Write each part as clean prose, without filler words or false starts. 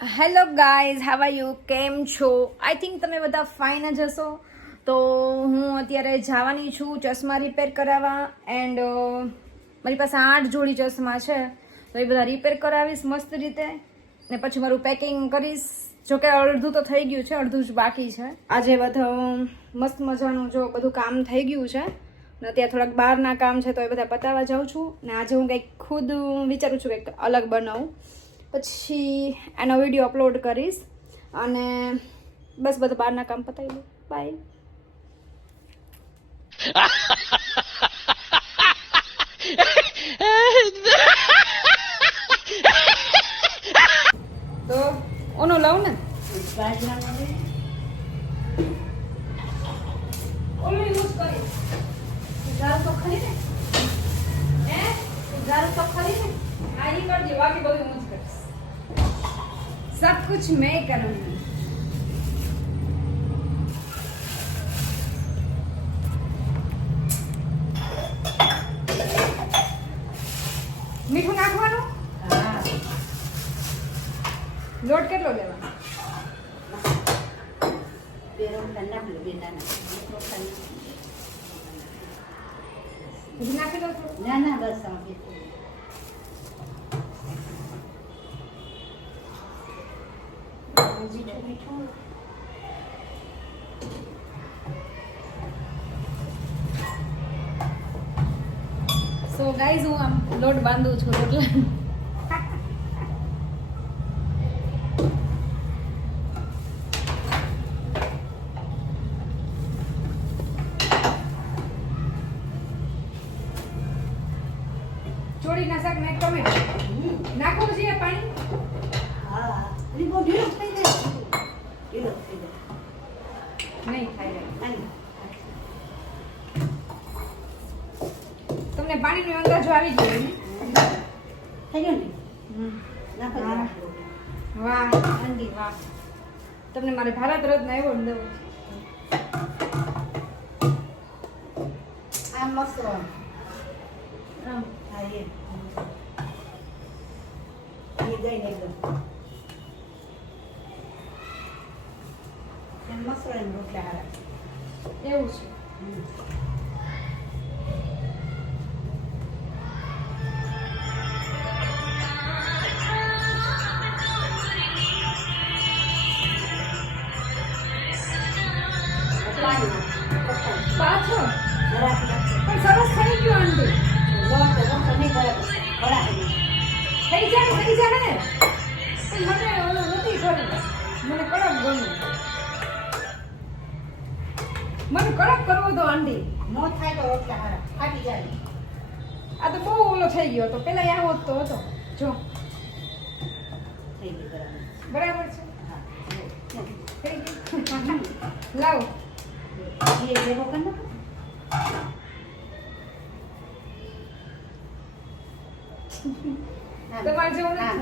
Hello guys, how are you? કેમ છો? I think તમે બધા ફાઇન જ હશો. તો હું અત્યારે જવાની છું ચશ્મા રિપેર કરાવવા. એન્ડ મારી પાસે 8 જોડી ચશ્મા છે, તો એ બધા રિપેર કરાવીશ મસ્ત રીતે, ને પછી મારું પેકિંગ કરીશ. જોકે અડધું તો થઈ ગયું છે, અડધું જ બાકી છે. આજે બધું મસ્ત મજાનું જો બધું કામ થઈ ગયું છે, ને અત્યારે થોડાક બહારના કામ છે, તો એ બધા પતાવવા જાઉં છું. ને આજે હું કંઈક ખુદ વિચારું છું કંઈક અલગ બનાવું, પછી એનો વિડીયો અપલોડ કરીશ. અને બસ બધા બહારના કામ પતાવી દઉં. બાય. તો ઓનો લાવ ને ઓનો યુઝ કરીશ. જાર તો ખરી ને, હે જાર તો ખરી ને, આ ઈ કરજે, બાકી બધું હું જ કરીશ. सब कुछ मैं करूंगी. મીઠું નાખવાનું? હા. લોટ કેટલો લેવાનો? નાખી દો થોડું. ના બસ સો ગાઈઝ, હું આમ લોટ બાંધું છું રોટલા. ચોળીના શાક ને ટમેટો નાખવું છે પાણી. નહીં થાય તમને પાણીનો અંદાજો આવી ગયો ને? વાહ આંટી વાહ, તમને મારે ભારત રત્ન એવોર્ડ દેવો છે. આ મસ્ત એવું છે. પાછો પણ સરસ થઈ ગયું આંટી. થઈ જાય ને, પણ મને ઓલું નથી કરવું. મને કડક ગમ્યું. મને કડક કરવો તો આંટી નો થાય તો રોટલા હારા ફાટી જાય. આ તો બહુ ઓલો થઈ ગયો તો, પેલા આવો તો હતો. જો બરાબર છે. લાવો તમારે જેવું નથી.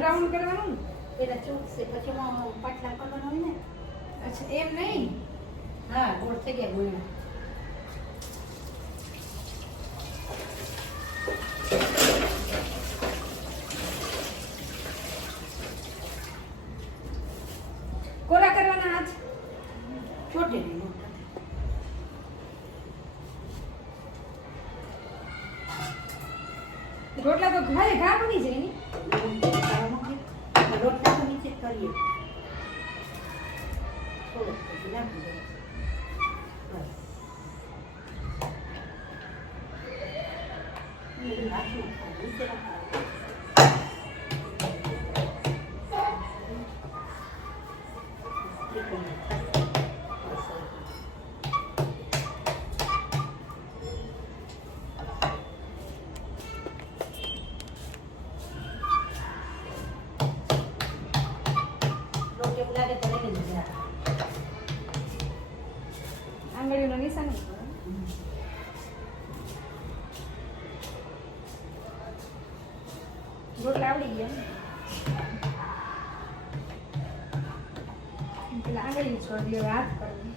રાઉન્ડ કરવાનું પેલા ચોકસે, પછી પાટલા કરવાનું હોય ને. અચ્છા એમ નહીં. હા ગોળ થઈ ગયા ગોળમાં. કોરા કરવાના હાથ છોટે નહીં. રોટલા તો ઘરે ઘા બની જાય ને. રોટલા તો નીચે કરીએ થોડુંક નાખી દઈએ. આંગળીઓનો નિશાન રોટલા આવડી ગયા. પેલા આગળ છોડી હવે હાથ કરવું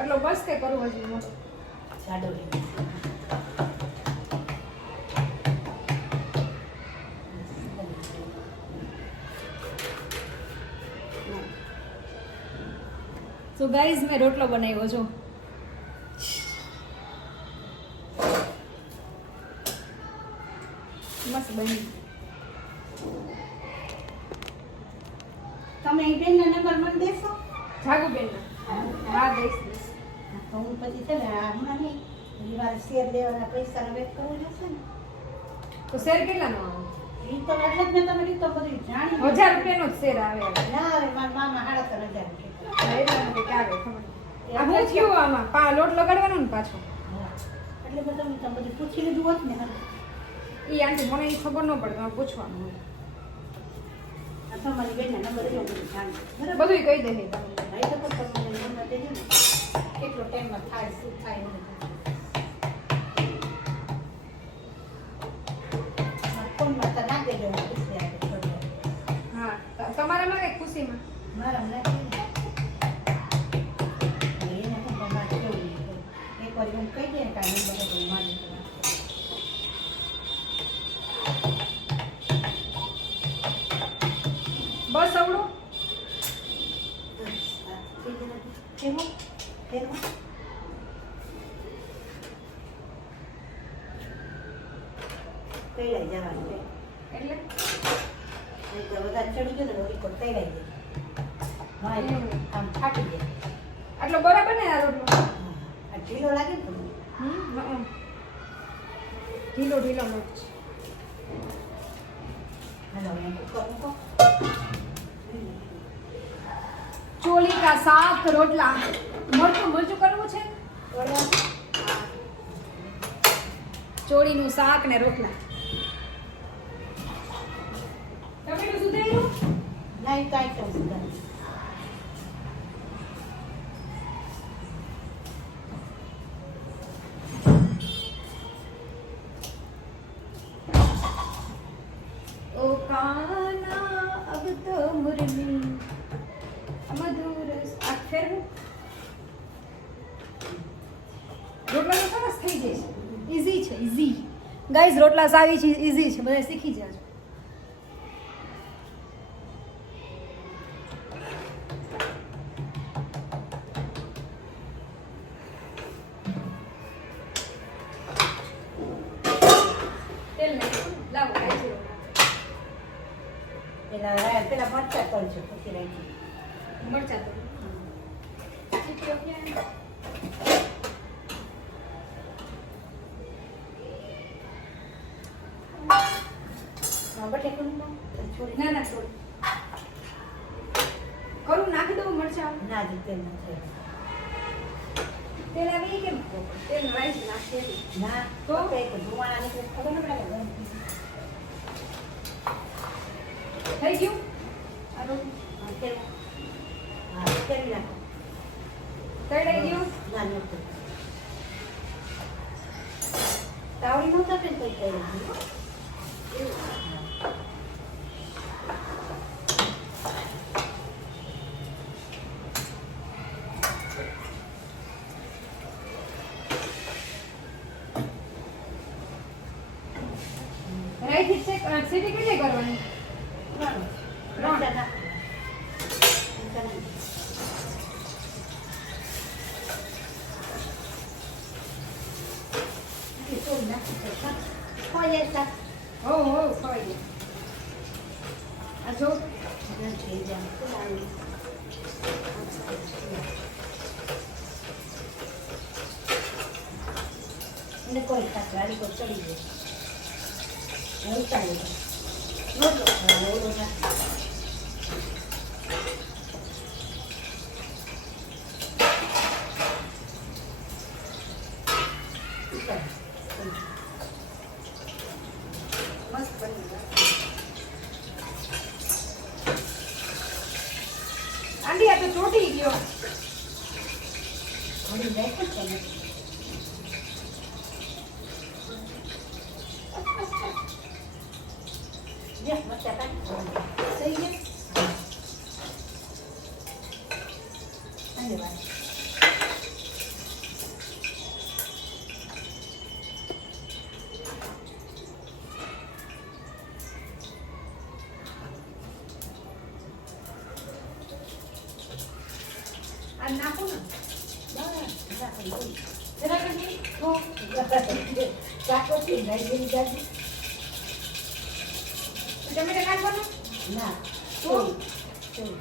એટલો બસ કે કરવું હજી મોટો જાડો સો ગાઈઝ મેં રોટલો બનાવ્યો છો મસ્ત બની તમે એ બેનના નંબર મને દેશો જાગુબેન હા દઈશ તો હું પછી છે ને હમણાં નહીં મારે શેર લેવાના પૈસા વેટ કરવું જશે ને તો શેર કેટલાનો આવે એ તો એટલે જ મેં તમે કીધું બધું જાણી 1000 રૂપિયાનો જ શેર આવે ના હવે મારા મામા 3,500 એટલા કે આવે ખબર આ હું થયું આમાં લોટ લગાડવાનો ને પાછો એટલે બધું મેં તમે બધું પૂછી લીધું હોત ને એ આંટી મને એ ખબર ન પડે તમારે પૂછવાનું હોય આ તમારી બેનના નંબર એ બધું જાણી બરાબર બધું કહી દે તમે ભાઈ તો તમને નંબર દેજો ને કેટલો ટાઈમમાં થાય શું થાય એવું ફોનમાં તો નાખી દેજો ખુશી આવે હા તમારામાં કઈ ખુશીમાં મારા નાખી એને પણ મારે કેવું એક વાર હું કહી દે ને કાંઈ નંબર તો મારી બસ આવડો કેવું કેવું તૈયાર જવાનું છે એટલે વધારે ચડી ગયો ને એક તૈયાર જાય આમ ફાટી જાય આટલો બરાબર ને આ રોટલો આ ઢીલો લાગે ને તમને ઢીલો ઢીલો લોટ છે હાલો એને કુકર મૂકો ચોલી કા શાક રોટલા મરચું મરચું કરવું છે ચોળીનું શાક ને રોટલા ટમેટું સુધાર્યું નહીં કાંઈ કહું છું ओ काना अब तो मुरली मधुर આ ફેરવું રોટલા તો સરસ થઈ જાય છે ઈઝી છે ઈઝી ગાઈઝ રોટલા સાવી છે ઈઝી છે બધા શીખી જાજો તેલ નાખો લાવો કાઈ પેલા મરચા કરજો પછી રાખી મરચા તો ચીક્યો ક્યાં બટેકું છોડી ના ના છોડ કરું નાખી દઉં મરચા ના જ તેલ નથી તેલ આવી કેમ તેલ રાઈસ નાખી ના તો એક ધુવાણા નીકળે ખબર ન પડે થઈ ગયું આ તેલ હા તેલ નાખો તળાઈ ગયું ના નથી તાવડી નહોતા કે કોઈ તેલ રાઈસ સીટી કેટલી કરવાની હો હો ખવાઈ ગઈ આ જો કોઈ ગાડી પર ચડી જાય ઉતારી મસ્ત બની આંટી આ તો ચોટી ગયો ઘણી બેઠો તમે મરચાં કાઢી થઈ ગયા ધન્યવાદ. આ નાખો ને બસ રાખી દઉં. જરા કરી ચાકોથી નાઈ જાજી. ટમેટા નાખવાનું ના શું? ચોરી.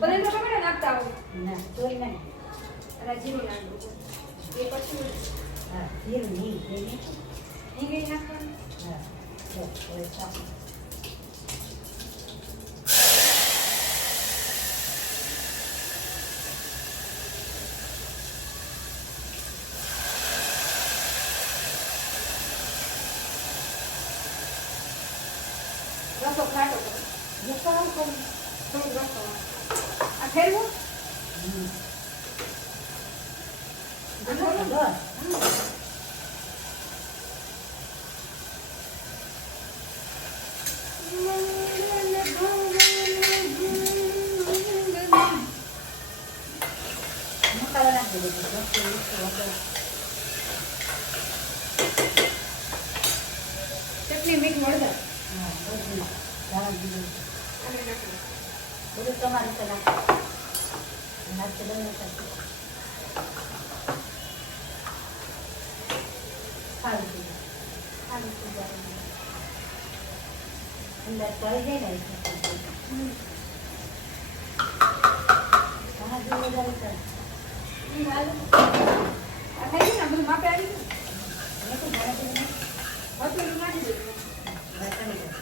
બધે તો ટમેટા નાખતા હોય ના ચોરી નહીં. અને જીરું નાખવું એ પછી હા જીરું નહીં નહીં. હિંગળી નાખવાનું હા બસ હવે ચાલો. રસો ખાટો કરો મસાલો કરું. થોડું રસો આ ફેરવું મસાલો નાખી દીધો. ચટણી મીઠ મળતા હા બધું ધાણા જીરું અને નાખવું બધું તમારી રીતે નાખો. નાખી દઉં સારું થઈ જાય. સારું થઈ જાય અંદર તળી જાય ને ધાણા જીરું વધારે કરે. આ થઈ ગયું ને બધું માપે આવી ગયું મેં તો ધાણા જીરું હતું નાખી દઉં નાખી દઉં.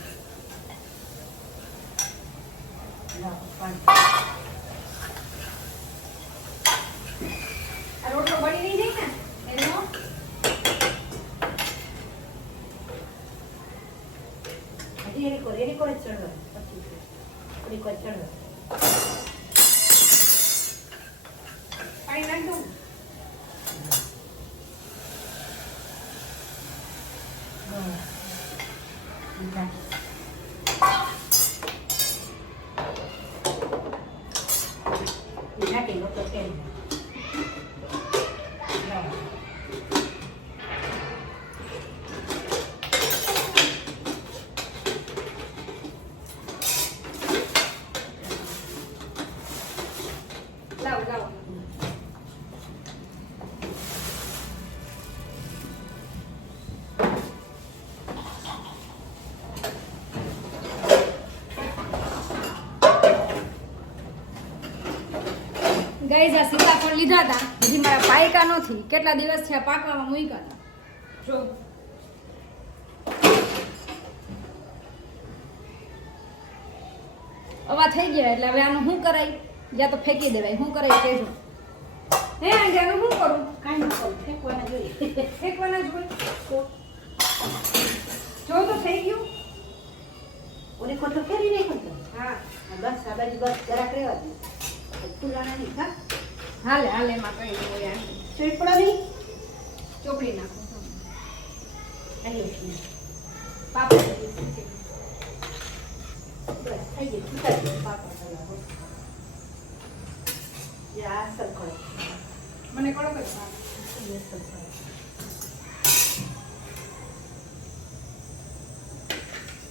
ના પાણી. આ રોટલો બળી નહીં જાય ને એનો હજી એની કોઈ ચડવા પછી એની કોઈ ચડવા. પાણી નાખી દઉં નાખી લો તો તેલ. લાવો લાવો ગાઈઝ આ સીતાફળ લીધા હતા હજી મારા પાયકા નથી કેટલા દિવસ થયા પાકવામાં મૂક્યા હતા જો આવા થઈ ગયા એટલે હવે આનું શું કરાય યા તો ફેંકી દેવાય શું કરાય કેજો હે આંટી આનું શું કરું કાંઈ ન કરું. ફેંકવાના જોઈએ. ફેંકવાના જ હોય જો તો થઈ ગયું ઓલી ખોટો ફેરી નહીં ખોટો. હા બસ આ બાજુ બસ જરાક રહેવા દે. ફૂલાણા નહીં હા. હાલે હાલે એમાં કઈ નહીં હોય આંટી ચોપડો નહીં. ચોપડી નાખો અહીં પાપડ બસ થઈ ગયું. ઉતારી દો પાપડ ચલાવો. આ સરખો મને કડક જ ભાવે.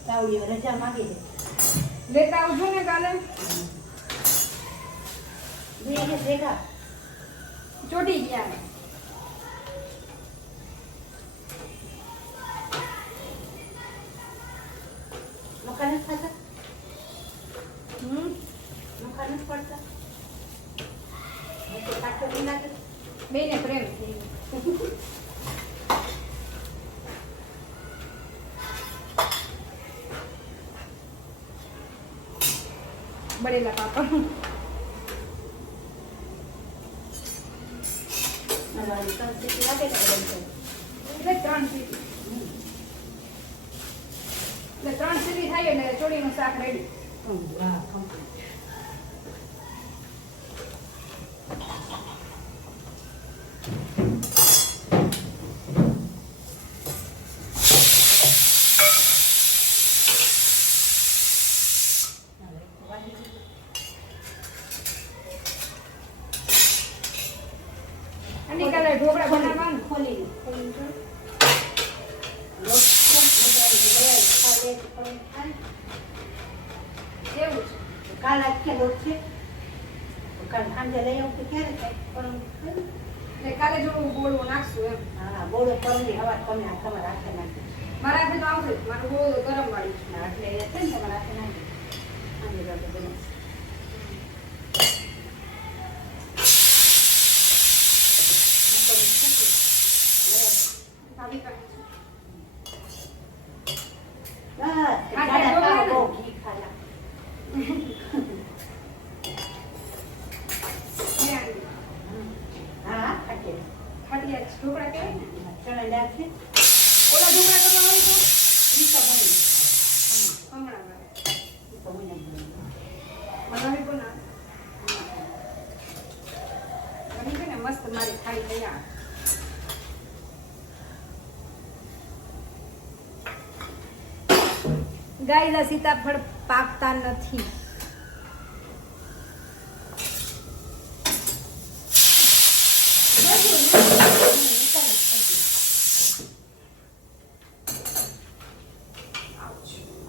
તાવડીઓ રજા માંગી દે. લેતા આવજો ને કાલે બે ભેગા ચોટી ગયા મકાન ખાતા હમ મકાન પડતા કાઠો બી નાખે. બેને પ્રેમ થઈ ગયો. બળેલા પાપડ લાગે એટલે 3 સીટી એટલે 3 સીટી થાય એટલે ચોળીનું શાક રેડી. હા complete. તો પણ થાય. એવું છે. કાલ રાખેલો છે. કાલ સાંજે લઈ આવું તો ક્યારે થાય? પણ થાય. એટલે કાલે જો ગોળવો નાખશું એમ. હા, બોલો પરમની હવા તમે આ તમારે હાથે નાખી. મારા હાથે તો આવશે જ. મારું ગોળવો ગરમ વાળી છે. ના, એટલે એ છે ને તમારા હાથે નાખી. સાંજે રાતે બનાવશું. આવી કાઢ. બસ, દાદા ખાઓ, બહુ ઘી ખાલા. હા, ખાટે. ખાટિયા ઢોકળા કહેવાય ને. ચણા દાળ છે. ઓલા ઢોકળા કરવા હોય તો ઈ તો બને. હમણાં આવે. ઈ તો મને બને. બનાવી પણ ના. બની છે ને મસ્ત મારી થાળી તૈયાર. ગાઈસ આ સીતાફળ પાકતા નથી.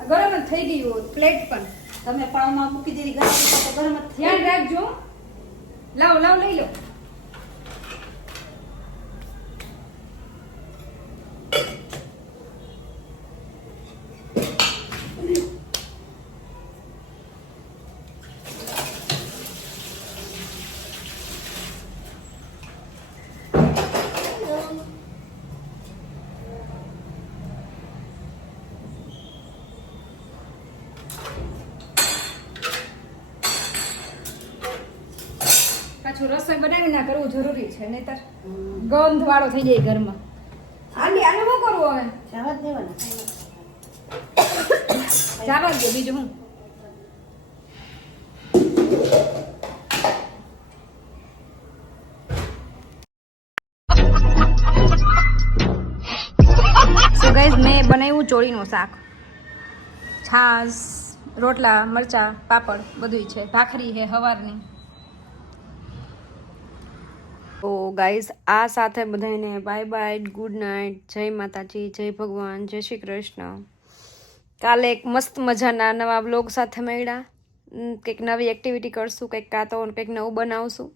ગરમ જ થઈ ગયું પ્લેટ પણ. તમે પાવમાં મૂકી દીધી ગરમ તો ગરમ જ થઈ. ધ્યાન રાખજો. લાવ લાવ લઈ લો. પાછું રસોઈ બનાવી ના કરવું જરૂરી છે નહીતર ગંધ વાળો થઈ જાય ઘરમાં. આને આને શું કરવું હવે? જવા જ દેવાના. જાવા જ દે બીજું હું. સો ગાઈઝ મેં બનાવ્યું ચોળીનું શાક. છાશ, રોટલા, મરચા, પાપડ બધુંય છે. ભાખરી છે હવારની. તો ગાઈઝ આ સાથે બધાને બાય બાય, ગુડ નાઇટ, જય માતાજી, જય ભગવાન, જય શ્રી કૃષ્ણ. કાલે એક મસ્ત મજાના નવા બ્લોગ સાથે મળ્યા. કંઈક નવી એક્ટિવિટી કરશું, કંઈક કાં તો કંઈક નવું બનાવશું.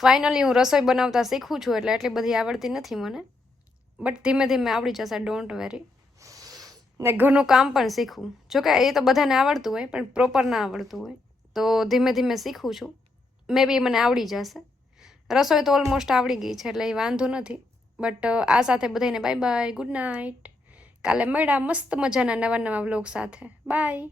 ફાઇનલી હું રસોઈ બનાવતા શીખું છું એટલે એટલી બધી આવડતી નથી મને, બટ ધીમે ધીમે આવડી જશે, ડોન્ટ વેરી. ને ઘરનું કામ પણ શીખવું. જોકે એ તો બધાને આવડતું હોય પણ પ્રોપર ના આવડતું હોય, તો ધીમે ધીમે શીખું છું. મે બી મને આવડી જશે. રસોઈ તો ઓલમોસ્ટ આવડી ગઈ છે એટલે એ વાંધો નથી. બટ આ સાથે બધાને બાય બાય, ગુડ નાઇટ. કાલે મળ્યા મસ્ત મજાના નવા નવા વ્લોગ સાથે. બાય.